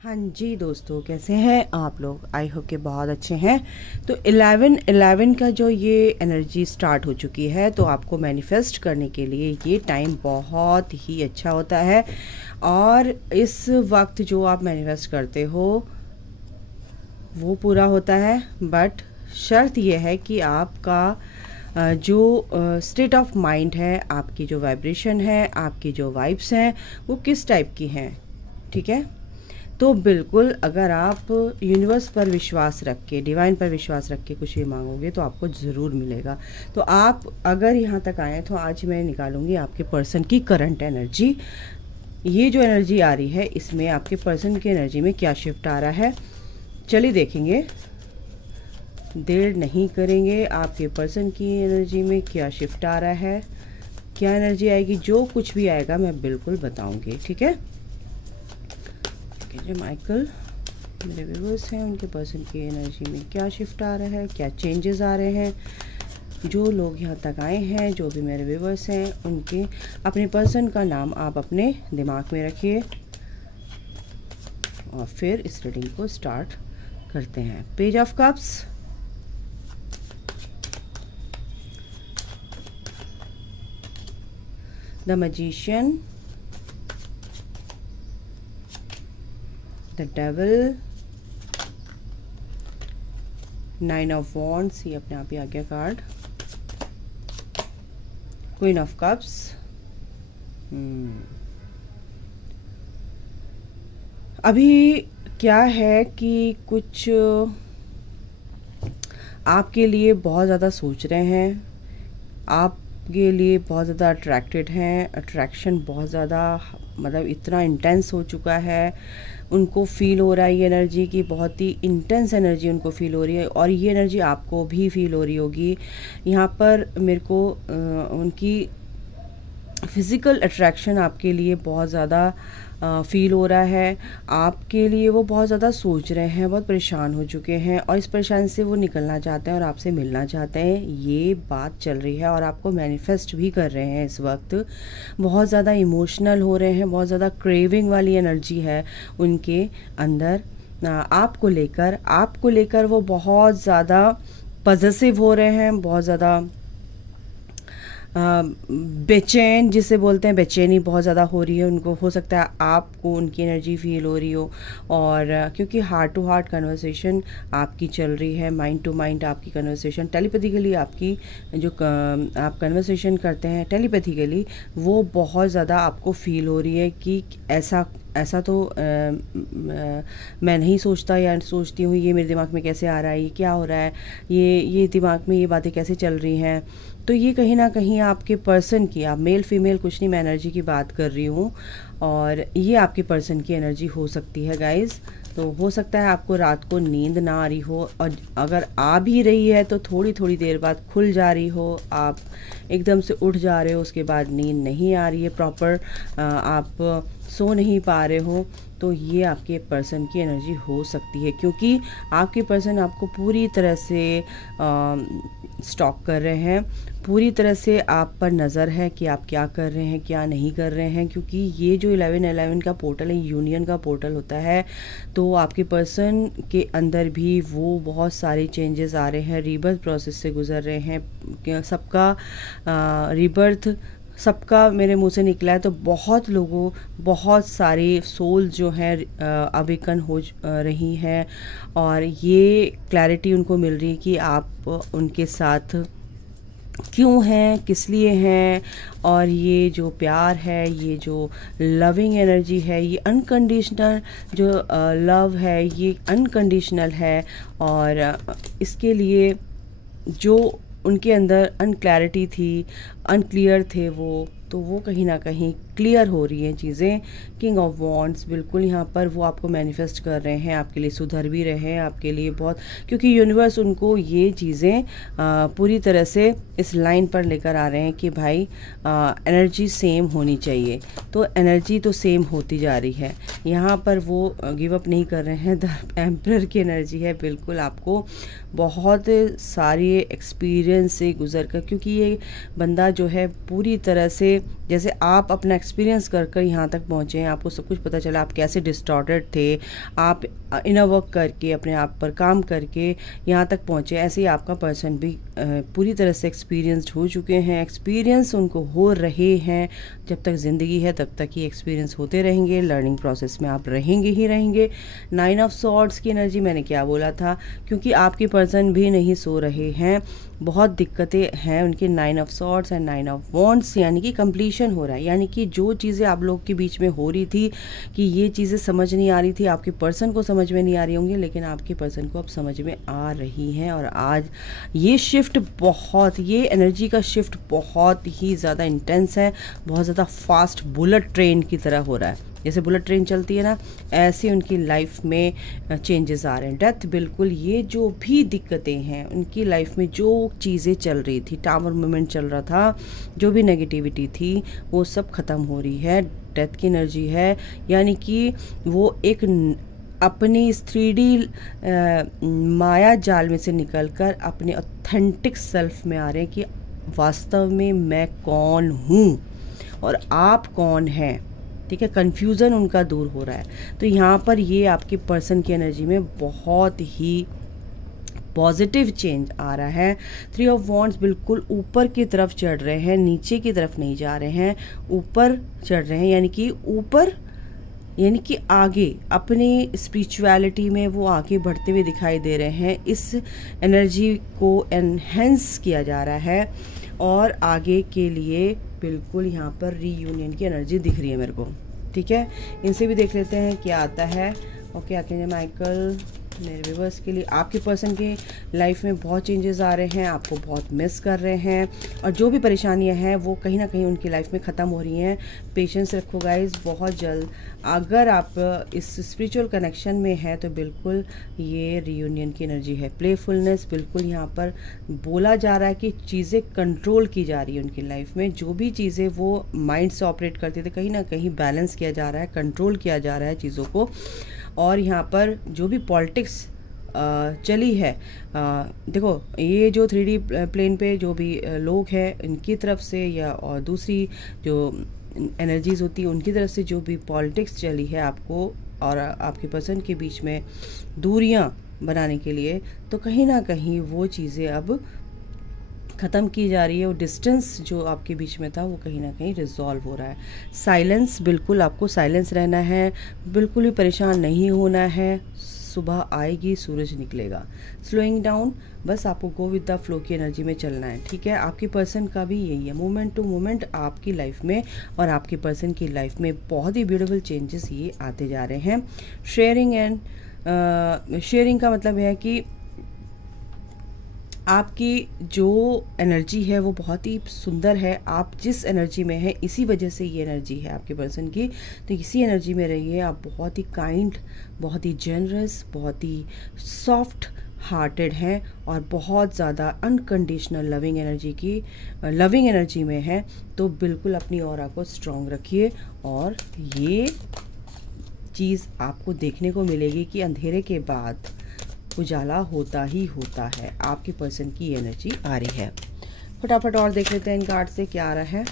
हाँ जी दोस्तों, कैसे हैं आप लोग? आई होप के बहुत अच्छे हैं। तो 11/11 का जो ये एनर्जी स्टार्ट हो चुकी है, तो आपको मैनिफेस्ट करने के लिए ये टाइम बहुत ही अच्छा होता है। और इस वक्त जो आप मैनिफेस्ट करते हो वो पूरा होता है, बट शर्त ये है कि आपका जो स्टेट ऑफ माइंड है, आपकी जो वाइब्रेशन है, आपकी जो वाइब्स हैं, वो किस टाइप की हैं। ठीक है, तो बिल्कुल अगर आप यूनिवर्स पर विश्वास रख के, डिवाइन पर विश्वास रख के कुछ भी मांगोगे तो आपको ज़रूर मिलेगा। तो आप अगर यहाँ तक आए तो आज मैं निकालूंगी आपके पर्सन की करंट एनर्जी। ये जो एनर्जी आ रही है, इसमें आपके पर्सन की एनर्जी में क्या शिफ्ट आ रहा है, चलिए देखेंगे। देर नहीं करेंगे, आपके पर्सन की एनर्जी में क्या शिफ्ट आ रहा है, क्या एनर्जी आएगी। जो कुछ भी आएगा मैं बिल्कुल बताऊंगी, ठीक है। जो माइकल मेरे व्यूअर्स हैं, उनके पर्सन की एनर्जी में क्या शिफ्ट आ रहा है, क्या चेंजेस आ रहे हैं। जो लोग यहाँ तक आए हैं, जो भी मेरे व्यूअर्स हैं, उनके अपने पर्सन का नाम आप अपने दिमाग में रखिए और फिर इस रीडिंग को स्टार्ट करते हैं। Page of cups, the magician, the devil, 9 of wands, ये अपने आप ही आ गया कार्ड, क्वीन ऑफ कप्स। अभी क्या है कि कुछ आपके लिए बहुत ज़्यादा सोच रहे हैं, आपके लिए बहुत ज़्यादा अट्रैक्टेड हैं, अट्रैक्शन बहुत ज़्यादा मतलब इतना इंटेंस हो चुका है, उनको फील हो रहा है ये एनर्जी की, बहुत ही इंटेंस एनर्जी उनको फील हो रही है। और ये एनर्जी आपको भी फील हो रही होगी। यहाँ पर मेरे को उनकी फिज़िकल अट्रैक्शन आपके लिए बहुत ज़्यादा फील हो रहा है। आपके लिए वो बहुत ज़्यादा सोच रहे हैं, बहुत परेशान हो चुके हैं और इस परेशानी से वो निकलना चाहते हैं और आपसे मिलना चाहते हैं। ये बात चल रही है और आपको मैनिफेस्ट भी कर रहे हैं। इस वक्त बहुत ज़्यादा इमोशनल हो रहे हैं, बहुत ज़्यादा क्रेविंग वाली एनर्जी है उनके अंदर। आपको लेकर वो बहुत ज़्यादा पॉजेसिव हो रहे हैं, बहुत ज़्यादा बेचैन, जिसे बोलते हैं बेचैनी बहुत ज़्यादा हो रही है उनको। हो सकता है आपको उनकी एनर्जी फील हो रही हो, और क्योंकि हार्ट टू हार्ट कन्वर्सेशन आपकी चल रही है, माइंड टू माइंड आपकी कन्वर्सेशन, टेलीपैथिकली आपकी जो आप कन्वर्सेशन करते हैं टेलीपैथिकली, वो बहुत ज़्यादा आपको फील हो रही है कि ऐसा तो मैं नहीं सोचता या सोचती हूँ, ये मेरे दिमाग में कैसे आ रहा है, ये क्या हो रहा है, ये दिमाग में ये बातें कैसे चल रही हैं। तो ये कहीं ना कहीं आपके पर्सन की, आप मेल फीमेल कुछ नहीं, मैं एनर्जी की बात कर रही हूँ, और ये आपके पर्सन की एनर्जी हो सकती है गाइज। तो हो सकता है आपको रात को नींद ना आ रही हो, और अगर आ भी रही है तो थोड़ी थोड़ी देर बाद खुल जा रही हो, आप एकदम से उठ जा रहे हो, उसके बाद नींद नहीं आ रही है प्रॉपर, आप सो नहीं पा रहे हो। तो ये आपके पर्सन की एनर्जी हो सकती है, क्योंकि आपके पर्सन आपको पूरी तरह से स्टॉक कर रहे हैं, पूरी तरह से आप पर नज़र है कि आप क्या कर रहे हैं, क्या नहीं कर रहे हैं। क्योंकि ये जो 11/11 का पोर्टल है, यूनियन का पोर्टल होता है, तो आपके पर्सन के अंदर भी वो बहुत सारे चेंजेस आ रहे हैं, रीबर्थ प्रोसेस से गुजर रहे हैं। सबका रीबर्थ सबका मेरे मुंह से निकला है, तो बहुत सारे सोल जो हैं अवेकन हो रही हैं, और ये क्लैरिटी उनको मिल रही है कि आप उनके साथ क्यों हैं, किस लिए हैं। और ये जो प्यार है, ये जो लविंग एनर्जी है, ये अनकंडीशनल जो लव है, ये अनकंडीशनल है। और इसके लिए जो उनके अंदर अनक्लैरिटी थी, अनक्लियर थे वो, तो वो कहीं ना कहीं क्लियर हो रही हैं चीज़ें। किंग ऑफ वॉन्ड्स, बिल्कुल यहाँ पर वो आपको मैनिफेस्ट कर रहे हैं, आपके लिए सुधर भी रहे हैं, आपके लिए बहुत, क्योंकि यूनिवर्स उनको ये चीज़ें पूरी तरह से इस लाइन पर लेकर आ रहे हैं कि भाई एनर्जी सेम होनी चाहिए। तो एनर्जी तो सेम होती जा रही है, यहाँ पर वो गिव अप नहीं कर रहे हैं। द एम्परर की एनर्जी है, बिल्कुल आपको बहुत सारे एक्सपीरियंस से गुजर कर, क्योंकि ये बंदा जो है पूरी तरह से, जैसे आप अपना एक्सपीरियंस कर कर यहाँ तक पहुँचे हैं, आपको सब कुछ पता चला आप कैसे डिस्टॉर्टेड थे, आप इनर वर्क करके अपने आप पर काम करके यहाँ तक पहुँचे, ऐसे ही आपका पर्सन भी पूरी तरह से एक्सपीरियंस्ड हो चुके हैं, एक्सपीरियंस उनको हो रहे हैं। जब तक ज़िंदगी है तब तक ही एक्सपीरियंस होते रहेंगे, लर्निंग प्रोसेस में आप रहेंगे ही रहेंगे। 9 ऑफ सॉर्ड्स की एनर्जी, मैंने क्या बोला था, क्योंकि आपके पर्सन भी नहीं सो रहे हैं, बहुत दिक्कतें हैं उनके। 9 of swords and 9 of wands, यानी कि कंप्लीशन हो रहा है, यानी कि जो चीज़ें आप लोग के बीच में हो रही थी कि ये चीज़ें समझ नहीं आ रही थी, आपके पर्सन को समझ में नहीं आ रही होंगी, लेकिन आपके पर्सन को अब समझ में आ रही हैं। और आज ये शिफ्ट बहुत, ये एनर्जी का शिफ्ट बहुत ही ज़्यादा इंटेंस है, बहुत ज़्यादा फास्ट बुलेट ट्रेन की तरह हो रहा है। जैसे बुलेट ट्रेन चलती है ना, ऐसे उनकी लाइफ में चेंजेस आ रहे हैं। डेथ, बिल्कुल ये जो भी दिक्कतें हैं उनकी लाइफ में, जो चीज़ें चल रही थी, टावर मूवमेंट चल रहा था, जो भी नेगेटिविटी थी वो सब ख़त्म हो रही है। डेथ की एनर्जी है, यानी कि वो एक अपनी इस 3D माया जाल में से निकलकर अपने ऑथेंटिक सेल्फ में आ रहे हैं कि वास्तव में मैं कौन हूँ और आप कौन हैं। ठीक है, कन्फ्यूज़न उनका दूर हो रहा है। तो यहाँ पर ये आपके पर्सन की एनर्जी में बहुत ही पॉजिटिव चेंज आ रहा है। 3 ऑफ वॉन्ड्स बिल्कुल ऊपर की तरफ चढ़ रहे हैं, नीचे की तरफ नहीं जा रहे हैं, ऊपर चढ़ रहे हैं, यानी कि ऊपर, यानी कि आगे अपनी स्पिरिचुअलिटी में वो आगे बढ़ते हुए दिखाई दे रहे हैं। इस एनर्जी को एनहेंस किया जा रहा है और आगे के लिए बिल्कुल यहाँ पर रीयूनियन की एनर्जी दिख रही है मेरे को। ठीक है, इनसे भी देख लेते हैं क्या आता है। ओके, आर्कएंजल माइकल मेरे व्यूअर्स के लिए, आपके पर्सन की लाइफ में बहुत चेंजेस आ रहे हैं, आपको बहुत मिस कर रहे हैं, और जो भी परेशानियां हैं वो कहीं ना कहीं उनकी लाइफ में ख़त्म हो रही हैं। पेशेंस रखो गाइस, बहुत जल्द अगर आप इस स्पिरिचुअल कनेक्शन में हैं तो बिल्कुल ये रीयूनियन की एनर्जी है। प्लेफुलनेस, बिल्कुल यहाँ पर बोला जा रहा है कि चीज़ें कंट्रोल की जा रही है उनकी लाइफ में। जो भी चीज़ें वो माइंड से ऑपरेट करते थे, कहीं ना कहीं बैलेंस किया जा रहा है, कंट्रोल किया जा रहा है चीज़ों को। और यहाँ पर जो भी पॉलिटिक्स चली है, देखो ये जो 3D प्लेन पे जो भी लोग हैं इनकी तरफ से, या और दूसरी जो एनर्जीज होती है उनकी तरफ से जो भी पॉलिटिक्स चली है आपको और आपके पर्सन के बीच में दूरियां बनाने के लिए, तो कहीं ना कहीं वो चीज़ें अब ख़त्म की जा रही है। वो डिस्टेंस जो आपके बीच में था वो कहीं ना कहीं रिजॉल्व हो रहा है। साइलेंस, बिल्कुल आपको साइलेंस रहना है, बिल्कुल भी परेशान नहीं होना है। सुबह आएगी, सूरज निकलेगा। स्लोइंग डाउन, बस आपको गो विद द फ्लो की एनर्जी में चलना है। ठीक है, आपके पर्सन का भी यही है, मोमेंट टू मोमेंट आपकी लाइफ में और आपके पर्सन की लाइफ में बहुत ही ब्यूटीफुल चेंजेस ये आते जा रहे हैं। शेयरिंग एंड शेयरिंग का मतलब है कि आपकी जो एनर्जी है वो बहुत ही सुंदर है। आप जिस एनर्जी में है, इसी वजह से ये एनर्जी है आपके पर्सन की, तो इसी एनर्जी में रहिए। आप बहुत ही काइंड, बहुत ही जेनरस, बहुत ही सॉफ्ट हार्टेड हैं और बहुत ज़्यादा अनकंडीशनल लविंग एनर्जी में है। तो बिल्कुल अपनी ऑरा को स्ट्रॉन्ग रखिए और ये चीज़ आपको देखने को मिलेगी कि अंधेरे के बाद उजाला होता ही होता है। आपके पर्सन की एनर्जी आ रही है। फटाफट और देख लेते हैं इन कार्ड से क्या आ रहा है।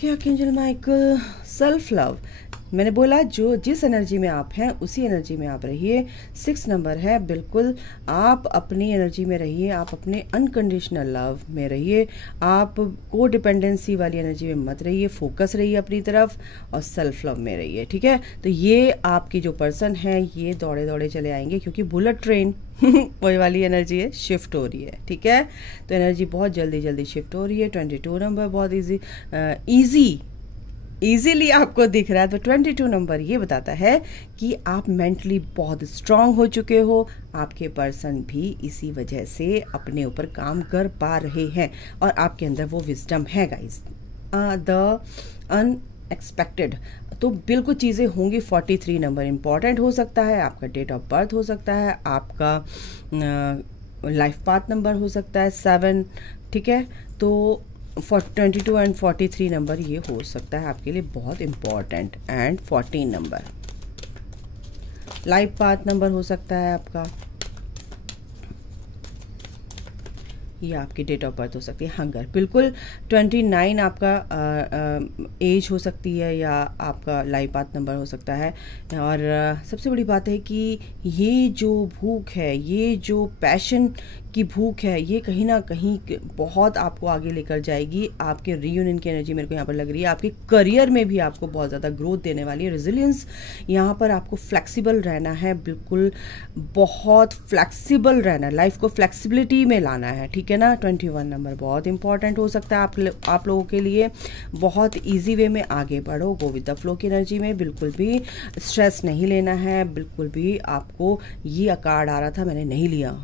क्या आर्कएंजल माइकल, सेल्फ लव, मैंने बोला जो जिस एनर्जी में आप हैं उसी एनर्जी में आप रहिए। 6 नंबर है, बिल्कुल आप अपनी एनर्जी में रहिए, आप अपने अनकंडीशनल लव में रहिए, आप को डिपेंडेंसी वाली एनर्जी में मत रहिए, फोकस रहिए अपनी तरफ और सेल्फ लव में रहिए। ठीक है, तो ये आपकी जो पर्सन है ये दौड़े दौड़े चले आएंगे, क्योंकि बुलेट ट्रेन वही वाली एनर्जी है, शिफ्ट हो रही है। ठीक है, तो एनर्जी बहुत जल्दी जल्दी शिफ्ट हो रही है। 22 नंबर बहुत ईजीली आपको दिख रहा है, तो 22 नंबर ये बताता है कि आप मेंटली बहुत स्ट्रांग हो चुके हो। आपके पर्सन भी इसी वजह से अपने ऊपर काम कर पा रहे हैं और आपके अंदर वो विजडम है गाइस। द अनएक्सपेक्टेड, तो बिल्कुल चीज़ें होंगी। 43 नंबर इम्पॉर्टेंट हो सकता है, आपका डेट ऑफ बर्थ हो सकता है, आपका लाइफ पाथ नंबर हो सकता है 7। ठीक है, तो 22 एंड 43 नंबर ये हो सकता है आपके लिए बहुत important. And 14 number life path number हो सकता है आपका। ये आपकी डेट ऑफ बर्थ हो सकती है। हंगर बिल्कुल 29 आपका एज हो सकती है या आपका लाइफ पाथ नंबर हो सकता है। और सबसे बड़ी बात है कि ये जो भूख है, ये जो पैशन की भूख है, ये कहीं ना कहीं बहुत आपको आगे लेकर जाएगी। आपके रीयूनियन की एनर्जी मेरे को यहाँ पर लग रही है। आपके करियर में भी आपको बहुत ज़्यादा ग्रोथ देने वाली है। रेजिलियंस यहाँ पर आपको फ्लेक्सिबल रहना है, बिल्कुल बहुत फ्लेक्सिबल रहना है, लाइफ को फ्लेक्सिबिलिटी में लाना है, ठीक है ना। 21 नंबर बहुत इंपॉर्टेंट हो सकता है आप लोगों के लिए। बहुत ईजी वे में आगे बढ़ो, गो विद द फ्लो की एनर्जी में, बिल्कुल भी स्ट्रेस नहीं लेना है, बिल्कुल भी आपको ये कार्ड आ रहा था मैंने नहीं लिया।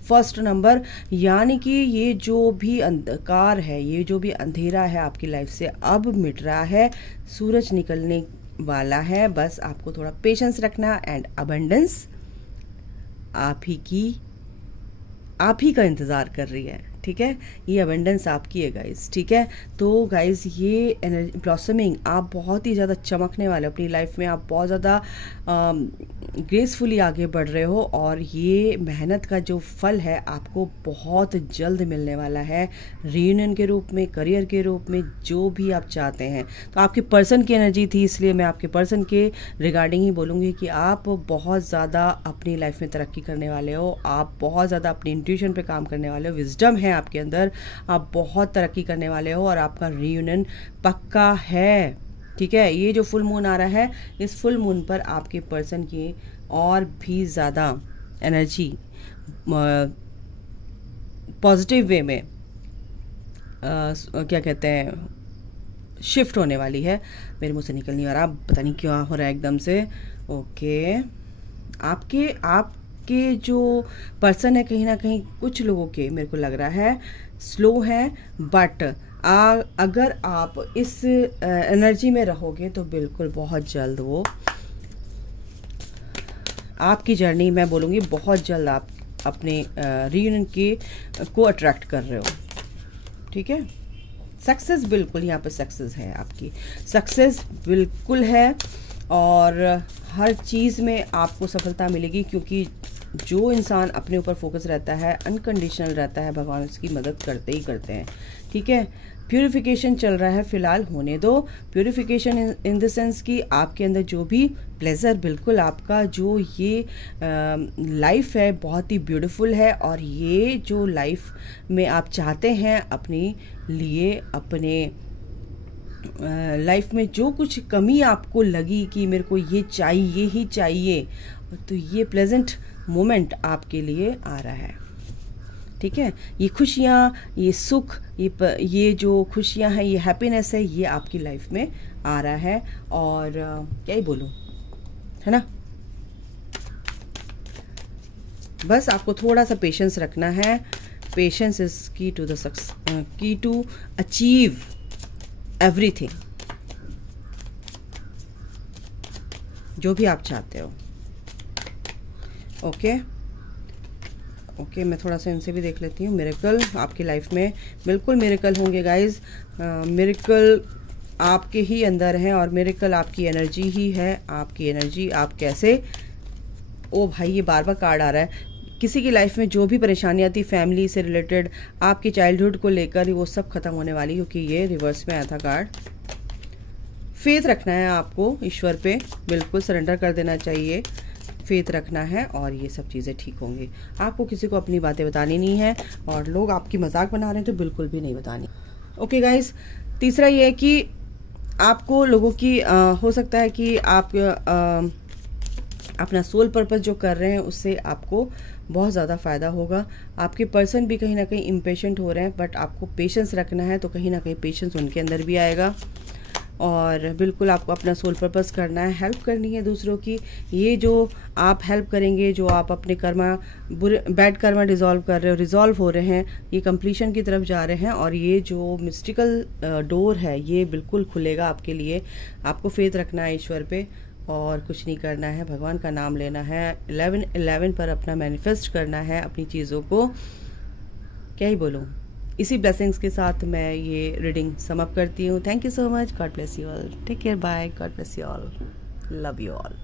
फर्स्ट नंबर, यानी कि ये जो भी अंधकार है, ये जो भी अंधेरा है आपकी लाइफ से अब मिट रहा है, सूरज निकलने वाला है। बस आपको थोड़ा पेशेंस रखना एंड अबंडेंस आप ही का इंतज़ार कर रही है, ठीक है। ये अबंडेंस आपकी है गाइस, ठीक है। तो गाइस ये एनर्जी ब्लॉसमिंग, आप बहुत ही ज़्यादा चमकने वाले हो अपनी लाइफ में, आप बहुत ज़्यादा ग्रेसफुली आगे बढ़ रहे हो और ये मेहनत का जो फल है आपको बहुत जल्द मिलने वाला है, रीयूनियन के रूप में, करियर के रूप में, जो भी आप चाहते हैं। तो आपके पर्सन की एनर्जी थी, इसलिए मैं आपके पर्सन के रिगार्डिंग ही बोलूँगी कि आप बहुत ज़्यादा अपनी लाइफ में तरक्की करने वाले हो, आप बहुत ज़्यादा अपनी इंट्यूशन पे काम करने वाले हो, विजडम है आपके अंदर, आप बहुत तरक्की करने वाले हो और आपका रीयूनियन पक्का है, ठीक है। ये जो फुल मून आ रहा है, इस फुल मून पर आपके पर्सन की और भी ज़्यादा एनर्जी पॉजिटिव वे में क्या कहते हैं, शिफ्ट होने वाली है। मेरे मुंह से निकल नहीं आ रहा, पता नहीं क्यों हो रहा है एकदम से। ओके, आपके जो पर्सन है कहीं ना कहीं कुछ लोगों के मेरे को लग रहा है स्लो है, बट अगर आप इस एनर्जी में रहोगे तो बिल्कुल बहुत जल्द वो आपकी जर्नी, मैं बोलूँगी बहुत जल्द आप अपने रीयूनियन को अट्रैक्ट कर रहे हो, ठीक है। सक्सेस बिल्कुल यहाँ पे सक्सेस है, आपकी सक्सेस बिल्कुल है और हर चीज़ में आपको सफलता मिलेगी, क्योंकि जो इंसान अपने ऊपर फोकस रहता है, अनकंडीशनल रहता है, भगवान उसकी मदद करते ही करते हैं, ठीक है। प्यूरिफिकेशन चल रहा है फिलहाल, होने दो प्यूरिफिकेशन इन द सेंस कि आपके अंदर जो भी प्लेजर, बिल्कुल आपका जो ये लाइफ है बहुत ही ब्यूटीफुल है और ये जो लाइफ में आप चाहते हैं अपने लिए, अपने लाइफ में जो कुछ कमी आपको लगी कि मेरे को ये चाहिए ही चाहिए, तो ये प्लेजेंट मोमेंट आपके लिए आ रहा है, ठीक है। ये खुशियाँ, ये सुख, ये जो खुशियाँ हैं, ये हैप्पीनेस है, ये आपकी लाइफ में आ रहा है। और क्या ही बोलूँ, है ना। बस आपको थोड़ा सा पेशेंस रखना है। पेशेंस इज की टू द सक्सेस, की टू अचीव एवरीथिंग, जो भी आप चाहते हो। ओके, मैं थोड़ा सा इनसे भी देख लेती हूँ। मिरेकल आपकी लाइफ में बिल्कुल मिरेकल होंगे गाइज, मिरेकल आपके ही अंदर है और मिरेकल आपकी एनर्जी ही है। आपकी एनर्जी, आप कैसे, ओ भाई ये बार बार कार्ड आ रहा है। किसी की लाइफ में जो भी परेशानियाँ थी फैमिली से रिलेटेड, आपकी चाइल्डहुड को लेकर, वो सब खत्म होने वाली, क्योंकि ये रिवर्स में आया था कार्ड। फेथ रखना है आपको ईश्वर पे, बिल्कुल सरेंडर कर देना चाहिए, फेथ रखना है और ये सब चीज़ें ठीक होंगी। आपको किसी को अपनी बातें बतानी नहीं है और लोग आपकी मजाक बना रहे हैं तो बिल्कुल भी नहीं बतानी। ओके गाइस, तीसरा ये है कि आपको लोगों की हो सकता है कि आप अपना सोल पर्पस जो कर रहे हैं उससे आपको बहुत ज़्यादा फ़ायदा होगा। आपके पर्सन भी कहीं ना कहीं इम्पेशेंट हो रहे हैं, बट आपको पेशेंस रखना है, तो कहीं ना कहीं पेशेंस उनके अंदर भी आएगा। और बिल्कुल आपको अपना सोल पर्पस करना है, हेल्प करनी है दूसरों की। ये जो आप हेल्प करेंगे, जो आप अपने कर्मा, बैड कर्मा डिज़ोल्व कर रहे हो, रिजॉल्व हो रहे हैं, ये कंप्लीशन की तरफ जा रहे हैं और ये जो मिस्टिकल डोर है ये बिल्कुल खुलेगा आपके लिए। आपको फेथ रखना है ईश्वर पे और कुछ नहीं करना है, भगवान का नाम लेना है, 11/11 पर अपना मैनिफेस्ट करना है अपनी चीज़ों को। क्या ही बोलूँ, इसी ब्लेसिंग्स के साथ मैं ये रीडिंग सम अप करती हूँ। Thank you so much, God bless you all, take care, bye, God bless you all, love you all.